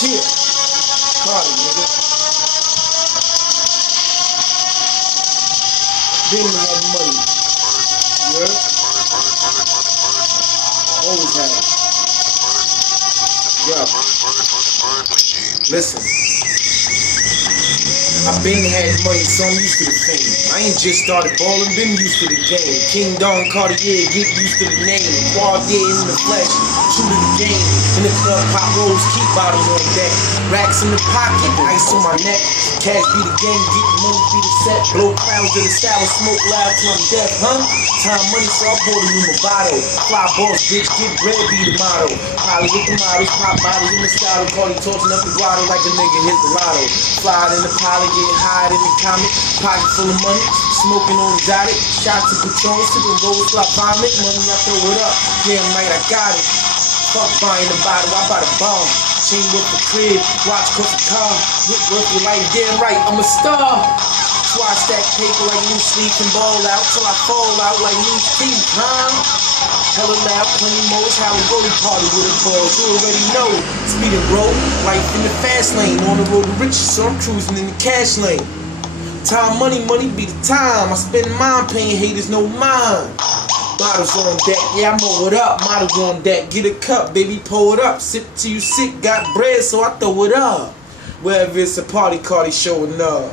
Shit. Carty, nigga. Been had money. You heard? Always had it. Yo. Listen. I been had money, so I'm used to the fame. I ain't just started ballin', been used to the game. King Don Cartier, get used to the name. Quality in the flesh, true to the game. In the club, pop rolls, keep bottles on deck. Racks in the pocket, ice on my neck. Cash be the game, get money be the set. Blow clouds in the sour, smoke loud till I'm deaf, huh? Time money, so I bought a new Movado. Fly boss, bitch, get bread be the motto. Holly with the models, pop bottles in the style. Carty torching up the grotto like a nigga hit the lotto. Fly in the pilot, getting high in the comic. Pocket full of money, smoking on exotic. Shots of Patron, sipping rolls, fly vomit. Money, I throw it up, damn right, I got it. Fuck buying the bottle, I buy the bomb. Chain with the crib, watch cost the car. Whip worth your life, damn right, I'm a star. Swatch that paper like new sleep and ball out till I fall out like new teeth, huh? Hella loud, plenty more, it's how we go to party with a balls. You already know, speed and roll, life in the fast lane. On the road to riches, so I'm cruising in the cash lane. Time, money be the time. I spend mine paying haters no mind. Bottles on deck, yeah, I mow it up. Models on deck, get a cup, baby, pour it up. Sip till you sick, got bread, so I throw it up. Wherever it's a party, Carty showing up.